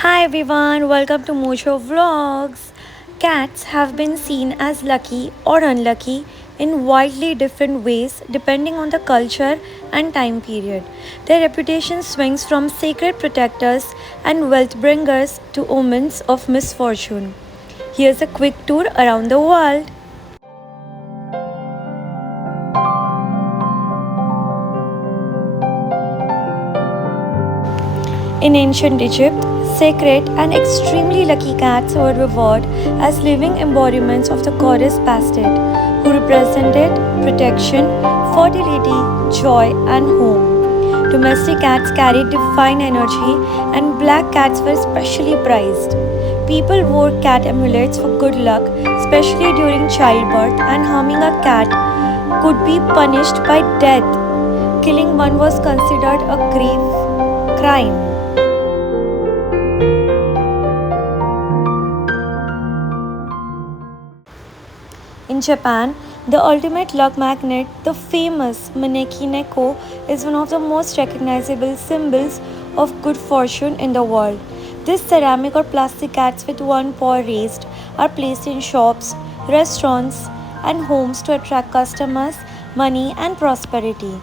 Hi everyone, welcome to Mojo Vlogs. Cats have been seen as lucky or unlucky in wildly different ways depending on the culture and time period. Their reputation swings from sacred protectors and wealth bringers to omens of misfortune. Here's a quick tour around the world. In ancient Egypt, sacred and extremely lucky cats were revered as living embodiments of the goddess Bastet, who represented protection, fertility, joy, and home. Domestic cats carried divine energy, and black cats were especially prized. People wore cat amulets for good luck, especially during childbirth, and harming a cat could be punished by death. Killing one was considered a grave crime. In Japan, the ultimate luck magnet, the famous Maneki Neko, is one of the most recognizable symbols of good fortune in the world. These ceramic or plastic cats with one paw raised are placed in shops, restaurants, and homes to attract customers, money, and prosperity.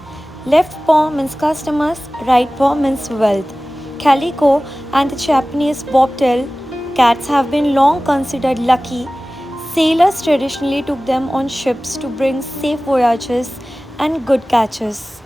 Left paw means customers, right paw means wealth. Calico and the Japanese bobtail cats have been long considered lucky. Sailors traditionally took them on ships to bring safe voyages and good catches.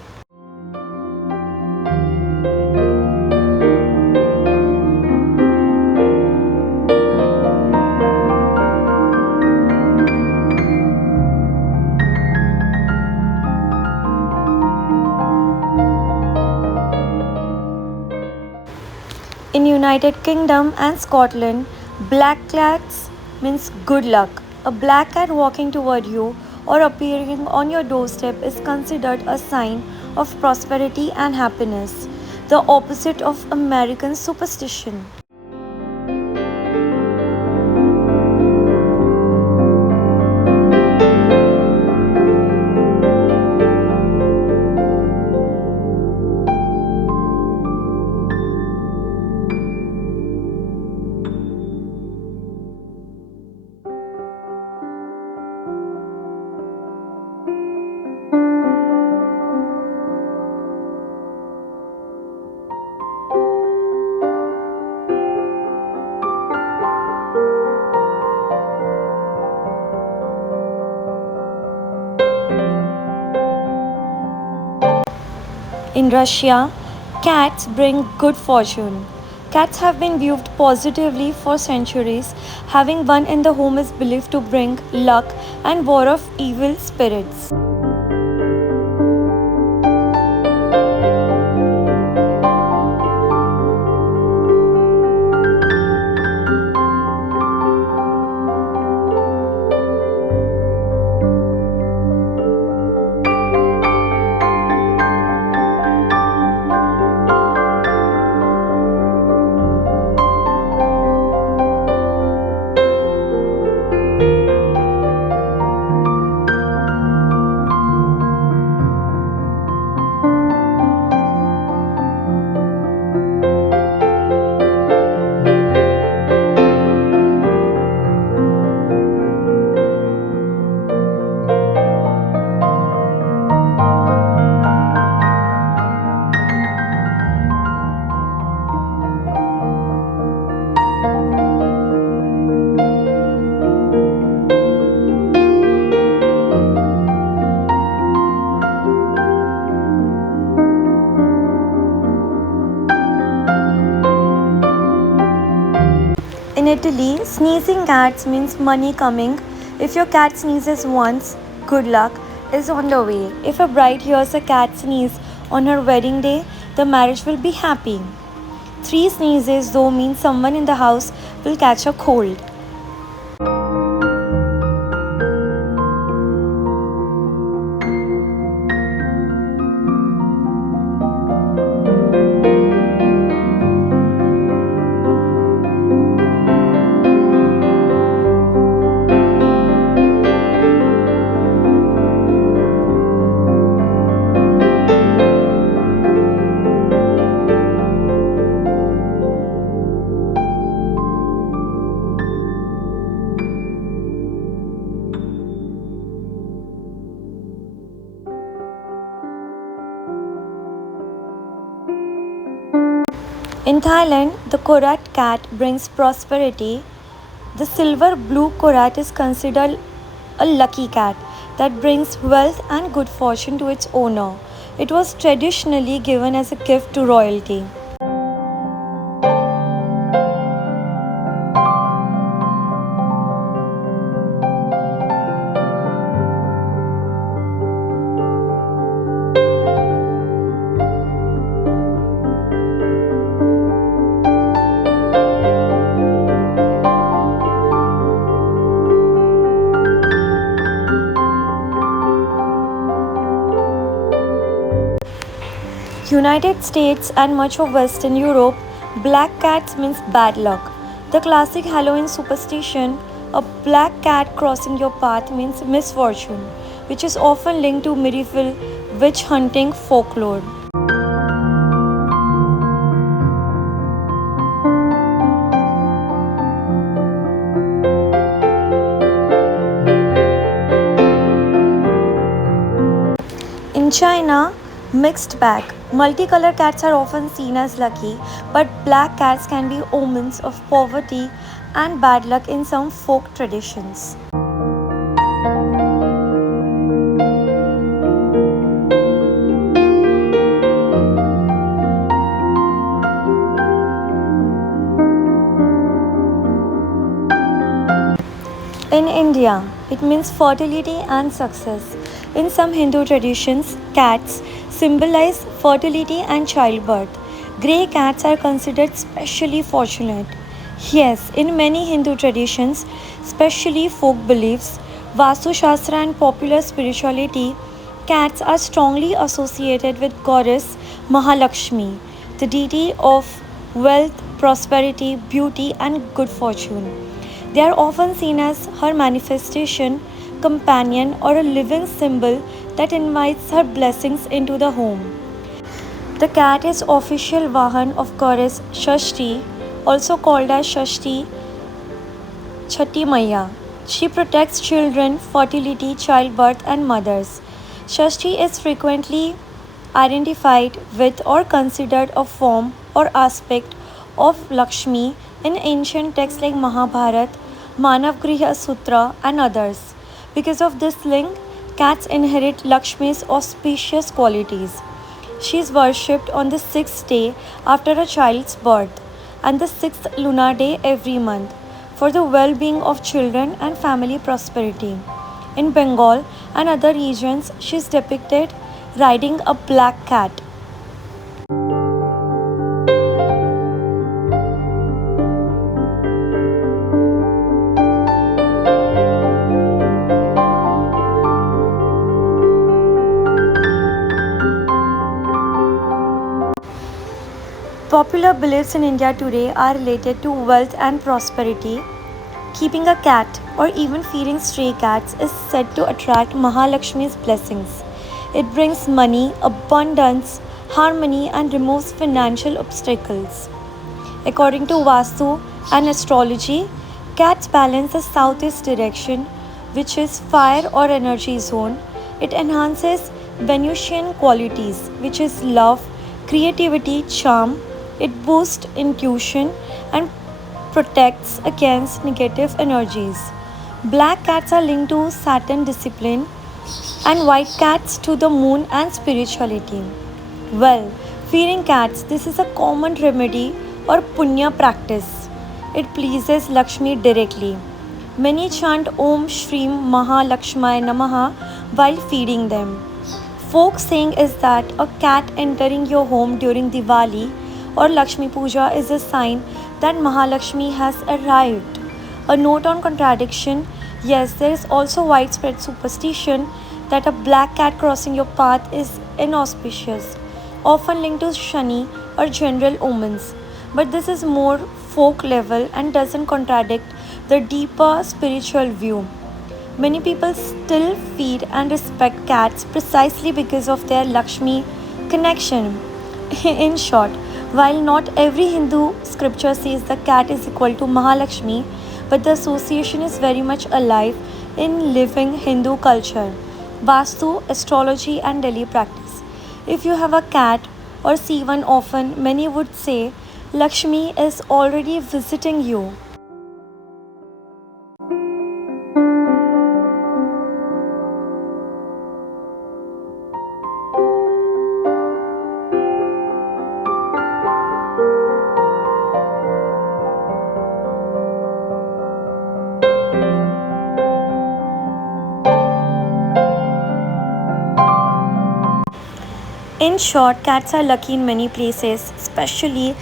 In United Kingdom and Scotland, black cats means good luck. A black cat walking toward you or appearing on your doorstep is considered a sign of prosperity and happiness, the opposite of American superstition. In Russia, cats bring good fortune. Cats have been viewed positively for centuries. Having one in the home is believed to bring luck and ward off evil spirits. In Italy, sneezing cats means money coming. If your cat sneezes once, good luck is on the way. If a bride hears a cat sneeze on her wedding day, the marriage will be happy. Three sneezes, though, means someone in the house will catch a cold. In Thailand, the Korat cat brings prosperity. The silver blue Korat is considered a lucky cat that brings wealth and good fortune to its owner. It was traditionally given as a gift to royalty. United States and much of Western Europe, black cats means bad luck. The classic Halloween superstition, a black cat crossing your path means misfortune, which is often linked to medieval witch hunting folklore. In China, mixed bag. Multicolor cats are often seen as lucky, but black cats can be omens of poverty and bad luck in some folk traditions. In India, it means fertility and success. In some Hindu traditions, cats symbolize fertility and childbirth. Grey cats are considered specially fortunate. Yes, in many Hindu traditions, especially folk beliefs, Vastu Shastra and popular spirituality, cats are strongly associated with goddess Mahalakshmi, the deity of wealth, prosperity, beauty, and good fortune. They are often seen as her manifestation, companion, or a living symbol that invites her blessings into the home. The cat is official Vahan of goddess Shashti, also called as Shashti Chatti Maya. She protects children, fertility, childbirth, and mothers. Shashti is frequently identified with or considered a form or aspect of Lakshmi in ancient texts like Mahabharata, Manavgriha Sutra, and others. Because of this link, cats inherit Lakshmi's auspicious qualities. She is worshipped on the sixth day after a child's birth and the sixth lunar day every month for the well being of children and family prosperity. In Bengal and other regions, she is depicted riding a black cat. Popular beliefs in India today are related to wealth and prosperity. Keeping a cat or even feeding stray cats is said to attract Mahalakshmi's blessings. It brings money, abundance, harmony, and removes financial obstacles. According to Vastu and astrology, cats balance the southeast direction, which is fire or energy zone. It enhances Venusian qualities, which is love, creativity, charm. It boosts intuition and protects against negative energies. Black cats are linked to Saturn discipline and white cats to the moon and spirituality. Well, feeding cats, this is a common remedy or punya practice. It pleases Lakshmi directly. Many chant Om Shrim Maha Lakshmaya Namaha while feeding them. Folk saying is that a cat entering your home during Diwali or Lakshmi Puja is a sign that Mahalakshmi has arrived. A note on contradiction, yes, there is also widespread superstition that a black cat crossing your path is inauspicious, often linked to Shani or general omens. But this is more folk level and doesn't contradict the deeper spiritual view. Many people still feed and respect cats precisely because of their Lakshmi connection. In short, while not every Hindu scripture says the cat is equal to Mahalakshmi, but the association is very much alive in living Hindu culture, Vastu, astrology, and daily practice. If you have a cat or see one often, many would say Lakshmi is already visiting you. In short, cats are lucky in many places, especially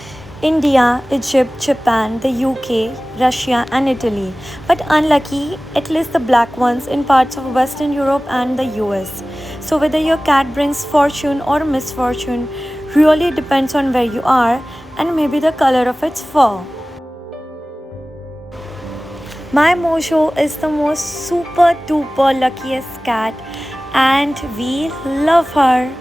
India, Egypt, Japan, the UK, Russia, and Italy. But unlucky, at least the black ones in parts of Western Europe and the US. So, whether your cat brings fortune or misfortune really depends on where you are and maybe the color of its fur. My Mojo is the most super duper luckiest cat, and we love her.